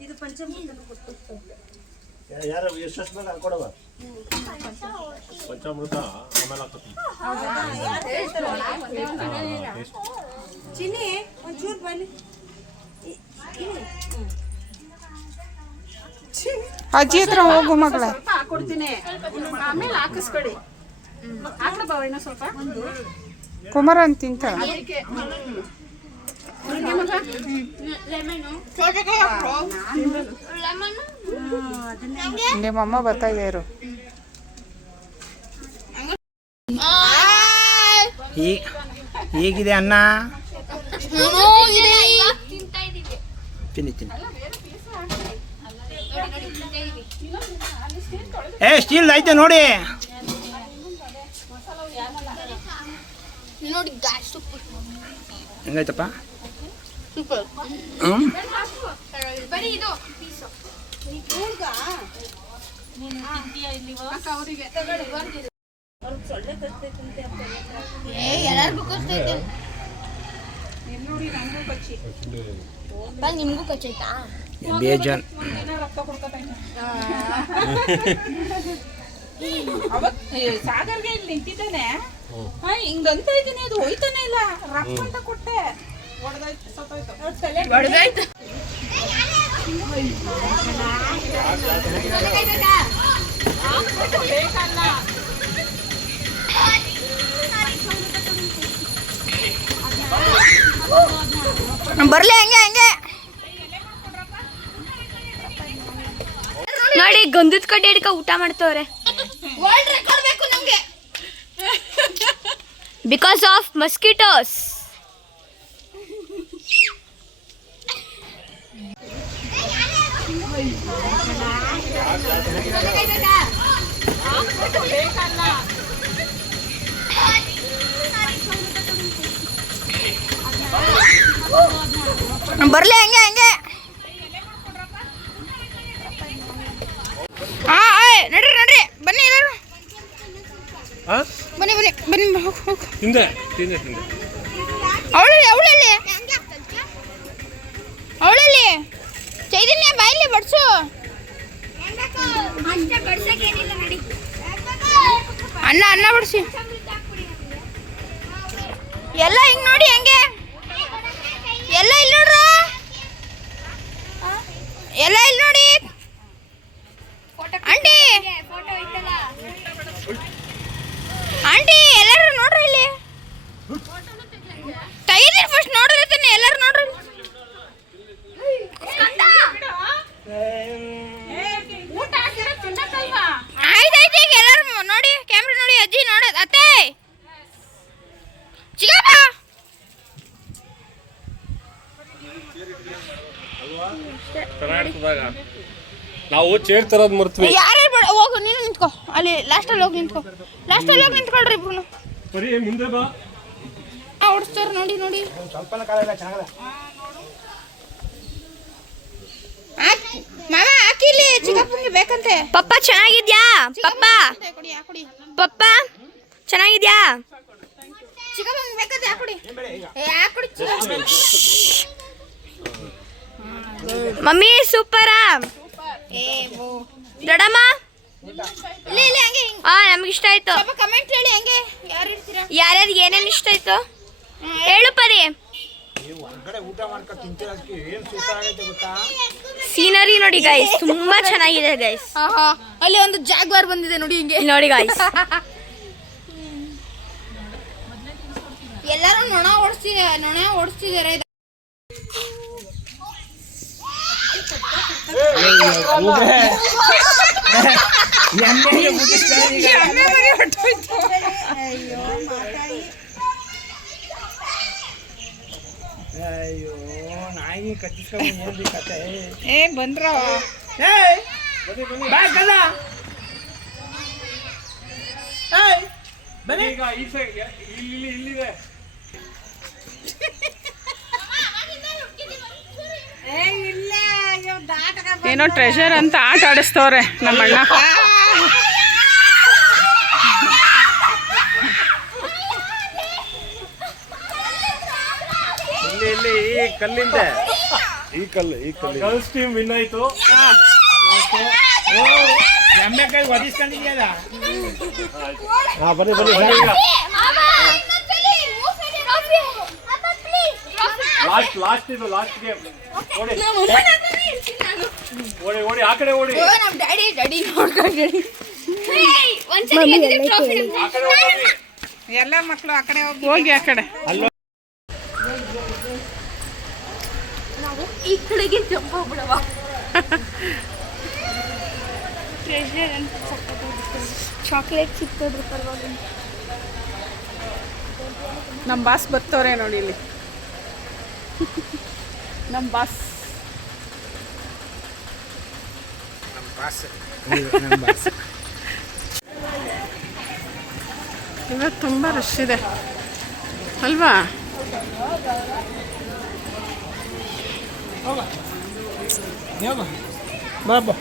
ಇದು ಪಂಚಾಮೃತ ಕೊಟ್ಟು ಯಾರು ಎಷ್ಟು ಕೊಡವ ಪಂಚಾಮೃತ ಚಿನ್ನಿ ಒಂಚೂರು ಬನ್ನಿ ಅಜ್ಜಿ ಹತ್ರ ಹೋಗು ಮಗಳ ಸ್ವಲ್ಪ ಹಾಕೊಡ್ತೀನಿ ಆಮೇಲೆ ಹಾಕಿಸ್ಕೊಡಿ ಹಾಕ್ಲ ಬಾವ ಇನ್ನೂ ಸ್ವಲ್ಪ ಕುಮಾರ ಅಂತ ತಿಂತ ನಿಮ್ಮಮ್ಮ ಬರ್ತಾ ಇದ್ರು ಹೇಗಿದೆ ಅನ್ನ ತಿನ್ನಿ ತಿನ್ನಿ ಸ್ಟೀಲ್ ಐತೆ ನೋಡಿ ಹೆಂಗೈತಪ್ಪ ನಿಮ್ಗೂ ಕಚ್ಚೈತಾ ಬೇಜಾನ್ ಸಾಗರ್ಗೆ ಇಲ್ಲಿ ನಿಂತಿದ್ದಾನೆ ಹಿಂಗಂತ ಇದ್ದೀನಿ ಅದು ಹೋಯ್ತಾನೆ ಇಲ್ಲ ರಫ್ ಅಂತ ಕೊಟ್ಟೆ ಹೊಡೆದಾಯ್ತು ಬರ್ಲಿ ಹಂಗೆ ಹಂಗೆ ನೋಡಿ ಗಂಧದ ಕಡ್ಡಿ ಹಿಡ್ಕ ಊಟ ಮಾಡ್ತವ್ರೆ ಬಿಕಾಸ್ ಆಫ್ ಮಸ್ಕಿಟೋಸ್ ಬರ್ಲಿ ಹಂಗೆ ಹಂಗೆ ನಡ್ರಿ ನಡ್ರಿ ಬನ್ನಿ ಎಲ್ಲರೂ ಬನ್ನಿ ಬನ್ನಿ ಬನ್ನಿ ತಿಂದೆ ತಿಂದೆ ತಿಂದೆ ಅವಳಲ್ಲಿ ಅವಳಲ್ಲಿ ಅವಳಲ್ಲಿ ಚೈತನ್ಯ ಬಾಯಿಲಿ ಬಡ್ಸು ಅನ್ನ ಅನ್ನ ಬಡ್ಸಿ ಎಲ್ಲ ಹಿಂಗ್ ನೋಡಿ ಹೆಂಗೆ ಎಲ್ಲ ಇಲ್ಲಿ ನೋಡ್ರ ಎಲ್ಲ ಇಲ್ಲಿ ನೋಡಿ ಆಂಟಿ ಆಂಟಿ ಎಲ್ಲರೂ ನೋಡ್ರಿ ಇಲ್ಲಿ ತೆಗಿದೀನಿ ಫಸ್ಟ್ ನೋಡ್ರಿ ತಾನೆ ಎಲ್ಲರೂ ನೋಡ್ರಿ ಆಯ್ತಾಯ್ತು ಈಗ ಎಲ್ಲರೂ ನೋಡಿ ಕ್ಯಾಮ್ರಾ ನೋಡಿ ಅಜ್ಜಿ ನೋಡೋದು ಅತ್ತೆ ಚಿಕ್ಕಪ್ಪ ನಾವು ಚೇರ್ ತರೋದು ಮರ್ತೀವಿ ಯಾರೇ ಹೋಗು ನೀನು ನಿಂತ್ಕೋ ಅಲ್ಲಿ ಲಾಸ್ಟಲ್ಲಿ ಹೋಗಿ ನಿಂತ್ಕೋ ಲಾಸ್ಟಲ್ಲಿ ಹೋಗಿ ನಿಂತ್ಕೊಳ್ರಿ ಇಬ್ರು ಬರೀ ಮುಂದೆ ಬಾ ಓಡಿಸ್ತಾರ ನೋಡಿ ನೋಡಿ ಮಾಮ ಹಾಕಿಲಿ ಚಿಕ್ಕಪ್ಪಂಗೆ ಬೇಕಂತೆ ಪಪ್ಪ ಚೆನ್ನಾಗಿದ್ಯಾ ಪಪ್ಪ ಪಪ್ಪ ಚೆನ್ನಾಗಿದ್ಯಾ ಚಿಕ್ಕಪ್ಪಂಗೆ ಬೇಕಂತೆ ಹಾಕೊಡಿ ಹಾಕೊಡಿ ಮಮ್ಮಿ ಸೂಪರಾ ದೊಡ್ಡಮ್ಮ ನಮ್ಗೆ ಇಷ್ಟ ಆಯ್ತು ಕಮೆಂಟ್ ಹೇಳಿ ಹಂಗೆ ಯಾರ್ಯಾರಿಗೆ ಏನೇನು ಇಷ್ಟ ಆಯ್ತು ಹೇಳು ಪರಿ ಸೀನರಿ ನೋಡಿ ಗೈಸ್ ತುಂಬಾ ಚೆನ್ನಾಗಿದೆ ಗೈಸ್ ಅಲ್ಲಿ ಒಂದು ಜಾಗ್ವಾರ್ ಬಂದಿದೆ ನೋಡಿ ಹಿಂಗೆ ನೋಡಿ ಗೈಸ್ ಎಲ್ಲರೂ ನೊಣ ಓಡಿಸ್ತಿದ್ದಾರೆ ಅಯ್ಯೋ ನಾಯಿ ಕಚ್ಚಿಸ್ಕೊಂಡು ಕತೆ ಬಂದ್ರ ಇಲ್ಲಿದೆ ಏನೋ ಟ್ರೆಷರ್ ಅಂತ ಆಟ ಆಡಿಸ್ತವ್ರೆ ನಮ್ಮಣ್ಣ ಕಲ್ಲಿಂದೆ ಈ ಕಲ್ಲು ಗರ್ಲ್ಸ್ ಟೀಮ್ ವಿನ್ ಆಯ್ತು. ಎಮ್ಮೆಕಾಯಿ ಒದಿಸ್ಕೊಂಡಿದ್ಯಲ್ಲ. ಬನ್ನಿ ಈಗ ಲಾಸ್ಟ್ ಗೇಮ್. ಓಡಿ ಆ ಕಡೆ ಓಡಿ. ಎಲ್ಲ ಮಕ್ಕಳು ಆ ಕಡೆ ಹೋಗಿ ಆ ಕಡೆ. ನಾವು ಈ ಕಡೆಗೆ ಜಂಪ್ ಹೋಗ್ಬಿಡವಾ. ಚಾಕ್ಲೇಟ್ ಸಿಕ್ಕಿದ್ರು ಪರವಾಗಿಲ್ಲ. ನಮ್ಮ ಬಾಸ್ ಬರ್ತಾವ್ರೆ ನೋಡಿ ಇಲ್ಲಿ. ನಮ್ಮ ಬಾಸ್ ಇವತ್ತು ತುಂಬ ರಶ್ ಇದೆ ಅಲ್ವಾ? ಬಾಬಾ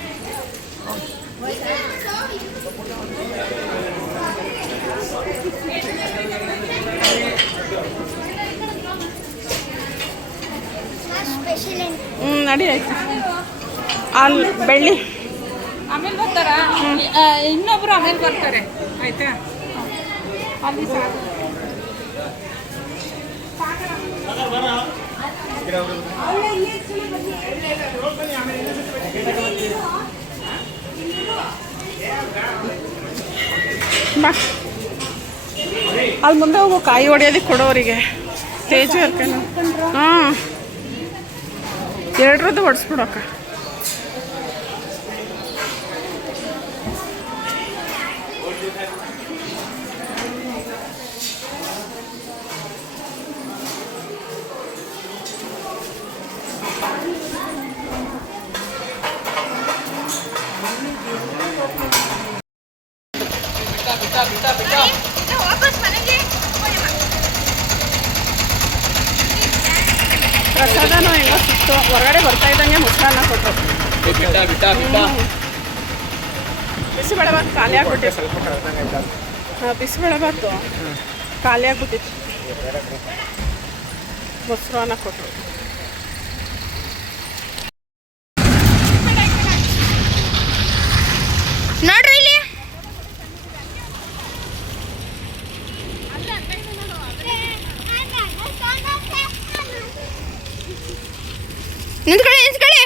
ನಡಿ ಆಯ್ತು. ಅಲ್ಲಿ ಬೆಳ್ಳಿ ಆಮೇಲೆ ಬರ್ತಾರ, ಇನ್ನೊಬ್ರು ಆಮೇಲೆ ಬರ್ತಾರೆ ಆಯ್ತಾ. ಅಲ್ಲಿ ಬಾ ಅಲ್ಲಿ ಮುಂದೆ ಹೋಗೋ ಕಾಯಿ ಹೊಡೆಯೋದಕ್ಕೆ ಕೊಡೋರಿಗೆ ತೇಜು ಅರ್ಕನ. ಹಾಂ, ಎರಡರದ್ದು ಹೊಡೆಸ್ಬಿಡಕ್ಕ. ಪ್ರಸಾದನೂ ಹೆಂಗೋ ಸಿಕ್ತು. ಹೊರಗಡೆ ಬರ್ತಾ ಇದ್ದಂಗೆ ಮೊಸರನ್ನ ಕೊಟ್ಟರು. ಬಿಸಿಬೇಳೆಭಾತ್ ಖಾಲಿ ಆಗ್ಬಿಟ್ಟಿತ್ತು. ಸ್ವಲ್ಪ ಕರೆದಂಗೆ ಹಾಂ, ಬಿಸಿಬೇಳೆಭಾತು ಖಾಲಿ ಆಗ್ಬಿಟ್ಟಿತ್ತು. ಮೊಸರನ್ನ ಕೊಟ್ಟರು. ನೋಡ್ರಿ ಇಲ್ಲಿ ನಿಂತ್ಕೊಳ್ಳಿ.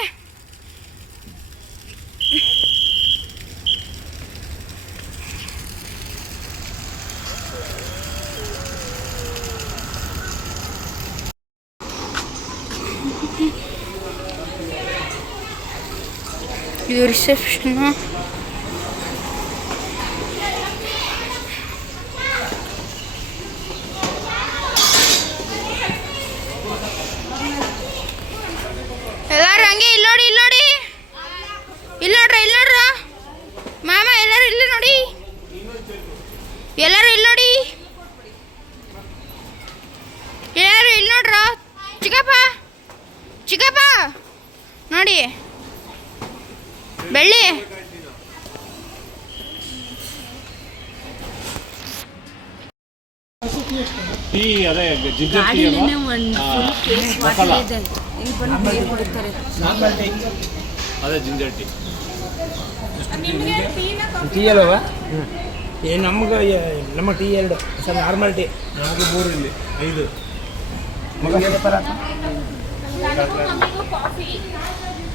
ಇದು ರಿಸೆಪ್ಷನ್. ಎಲ್ಲಾರು ಹಂಗೆ ಇಲ್ಲಿ ನೋಡ್ರಿ ಮಾಮ, ಎಲ್ಲರೂ ಇಲ್ಲಿ ನೋಡಿ, ಎಲ್ಲರೂ ಇಲ್ಲಿ ನೋಡ್ರ. ಚಿಕ್ಕಪ್ಪ ನೋಡಿ ಬೆಳ್ಳಿ. ಟೀ ಅದೇ ಜಿಂಜರ್ ಟೀ ಮಸಾಲ, ಅದೇ ಜಿಂಜರ್ ಟೀ. ಟೀ ಅಲ್ಲವ? ನಮ್ಗೆ ನಮ್ಮ ಟೀ 2 ಸರ್, ನಾರ್ಮಲ್ ಟೀ ನಮಗೆ 3 ಇಲ್ಲಿ 5 ಮಗ ಪರ.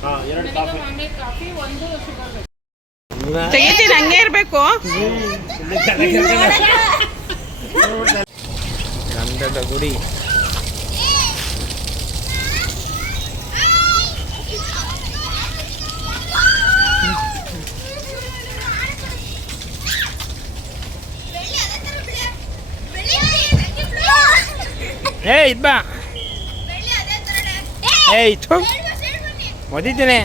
ಹಾಂ, 2 ಕಾಫಿ. ತೆಗಿತೀನಿ, ಹಂಗೆ ಇರಬೇಕು. ಗಂಧದ ಗುಡಿ. ಇದ್ ಬಾ. ಇತ್ತು ಓದಿದ್ದೇನೆ.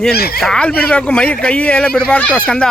ನೀನು ಕಾಲು ಬಿಡಬೇಕು, ಮೈ ಕೈ ಎಲ್ಲ ಬಿಡಬಾರ್ದು ಸ್ಕಂದ.